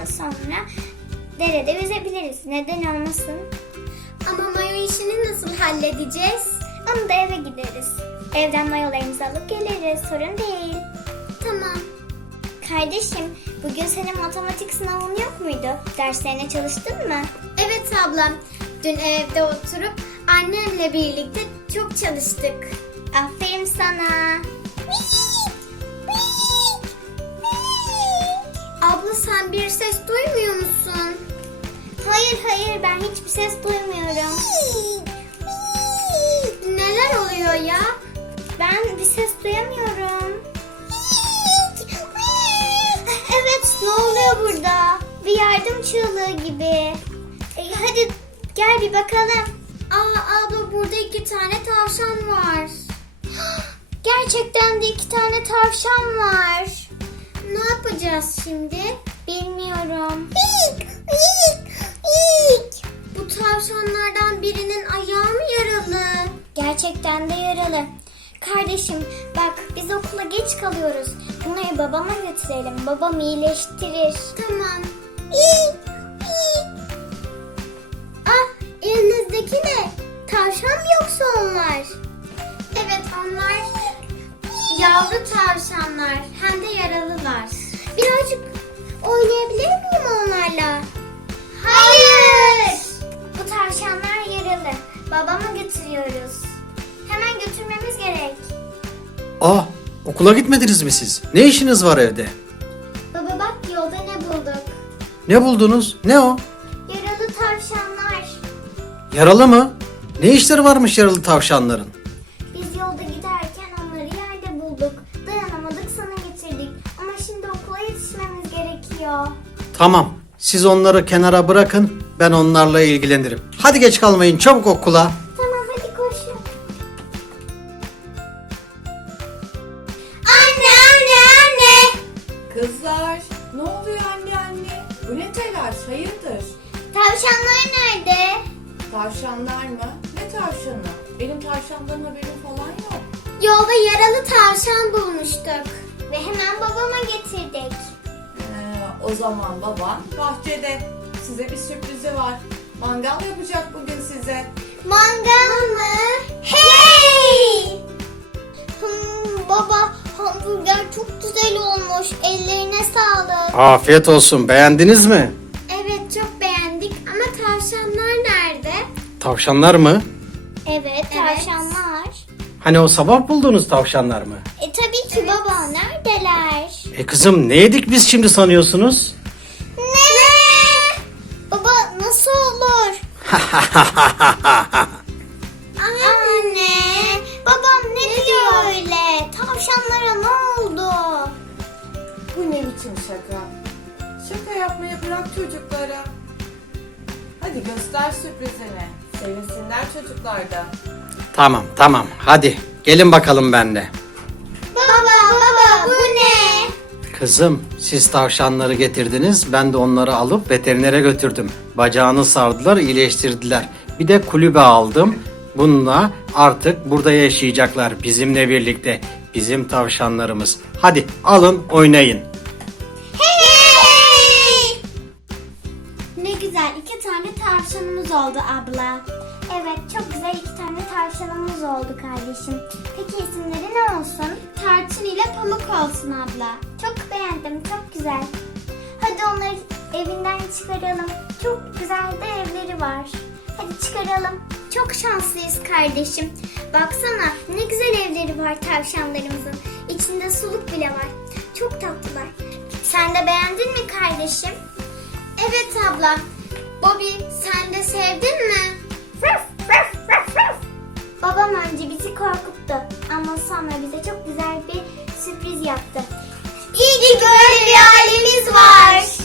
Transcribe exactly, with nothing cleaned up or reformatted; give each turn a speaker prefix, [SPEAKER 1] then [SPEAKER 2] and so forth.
[SPEAKER 1] sonra derede yüzebiliriz. Neden olmasın?
[SPEAKER 2] Ama mayo işini nasıl halledeceğiz?
[SPEAKER 1] Onu da eve gideriz. Evden mayolarımızı alıp geliriz. Sorun değil.
[SPEAKER 2] Tamam.
[SPEAKER 1] Kardeşim, bugün senin matematik sınavın yok muydu? Derslerine çalıştın mı?
[SPEAKER 2] Evet ablam. Dün evde oturup annemle birlikte çok çalıştık.
[SPEAKER 1] Aferin sana.
[SPEAKER 2] Abla sen bir ses duymuyor musun?
[SPEAKER 1] Hayır hayır, ben hiçbir ses duymuyorum.
[SPEAKER 2] Neler oluyor ya?
[SPEAKER 1] Ben bir ses duyamıyorum. Evet, ne oluyor burada? Bir yardım çığlığı gibi. E, hadi gel bir bakalım.
[SPEAKER 2] Aa abla burada iki tane tavşan var.
[SPEAKER 1] Gerçekten de iki tane tavşan var.
[SPEAKER 2] Ne yapacağız şimdi?
[SPEAKER 1] Bilmiyorum.
[SPEAKER 2] Bu tavşanlardan birinin ayağı mı yaralı?
[SPEAKER 1] Gerçekten de yaralı. Kardeşim bak, biz okula geç kalıyoruz. Bunları babama götürelim. Babam iyileştirir.
[SPEAKER 2] Tamam. Ah, elinizdeki ne? Tavşan mı yoksa onlar? Evet, onlar yavru tavşanlar. Hem de yaralılar.
[SPEAKER 1] Birazcık oynayabilir miyim onlarla?
[SPEAKER 2] Hayır.
[SPEAKER 1] Bu tavşanlar yaralı. Babama götürüyoruz. Hemen götürmemiz gerek.
[SPEAKER 3] Aa, okula gitmediniz mi siz? Ne işiniz var evde?
[SPEAKER 1] Baba bak, yolda ne bulduk?
[SPEAKER 3] Ne buldunuz? Ne o?
[SPEAKER 1] Yaralı tavşanlar.
[SPEAKER 3] Yaralı mı? Ne işleri varmış yaralı tavşanların?
[SPEAKER 1] Biz yolda giderken onları yerde bulduk. Dayanamadık, sana getirdik. Ama şimdi okula yetişmemiz gerekiyor.
[SPEAKER 3] Tamam, siz onları kenara bırakın, ben onlarla ilgilenirim. Hadi geç kalmayın, çabuk okula.
[SPEAKER 1] Tamam, hadi koşun.
[SPEAKER 2] Anne, anne, anne.
[SPEAKER 4] Kızlar, ne oluyor anne anne? Bu ne telaş, hayırdır?
[SPEAKER 1] Tavşanlar nerede?
[SPEAKER 4] Tavşanlar mı? Ne tavşanı? Benim tavşandan haberim falan yok.
[SPEAKER 2] Yolda yaralı tavşan bulmuştuk.
[SPEAKER 1] Ve hemen babama getirdik.
[SPEAKER 4] Ee, o zaman baban bahçede. Size bir sürprizi var. Mangal yapacak bugün size.
[SPEAKER 1] Mangal mı? Hey! Hmm, baba, hamburger çok güzel olmuş. Ellerine sağlık.
[SPEAKER 3] Afiyet olsun, beğendiniz mi?
[SPEAKER 2] Evet, çok beğendik ama tavşanlar nerede?
[SPEAKER 3] Tavşanlar mı?
[SPEAKER 1] Evet, tavşanlar.
[SPEAKER 3] Hani o sabah bulduğunuz tavşanlar mı?
[SPEAKER 1] E tabii ki baba, neredeler?
[SPEAKER 3] E kızım, ne yedik biz şimdi sanıyorsunuz?
[SPEAKER 1] Ne? Baba, nasıl olur? Anne, babam ne diyor öyle? Tavşanlara ne oldu?
[SPEAKER 4] Bu ne biçim şaka? Şaka yapmayı bırak çocuklara. Hadi göster sürprizini. Sevinsinler çocuklar da.
[SPEAKER 3] Tamam, tamam, hadi gelin bakalım benimle.
[SPEAKER 1] Baba, baba, bu ne?
[SPEAKER 3] Kızım, siz tavşanları getirdiniz, ben de onları alıp veterinere götürdüm. Bacağını sardılar, iyileştirdiler. Bir de kulübe aldım. Bununla artık burada yaşayacaklar bizimle birlikte. Bizim tavşanlarımız. Hadi alın, oynayın.
[SPEAKER 1] Hey!
[SPEAKER 2] Ne güzel, iki tane tavşanımız oldu abla.
[SPEAKER 1] Evet, çok güzel iki tane tavşanımız oldu kardeşim. Peki isimleri ne olsun?
[SPEAKER 2] Tarçın ile Pamuk olsun abla.
[SPEAKER 1] Çok beğendim, çok güzel. Hadi onları evinden çıkaralım. Çok güzel de evleri var. Hadi çıkaralım. Çok şanslıyız kardeşim. Baksana, ne güzel evleri var tavşanlarımızın. İçinde suluk bile var. Çok tatlılar. Sen de beğendin mi kardeşim?
[SPEAKER 2] Evet abla. Bobby, sen de sevdin mi?
[SPEAKER 1] Babam önce bizi korkuttu ama sonra bize çok güzel bir sürpriz yaptı.
[SPEAKER 2] İyi ki böyle bir ailemiz var.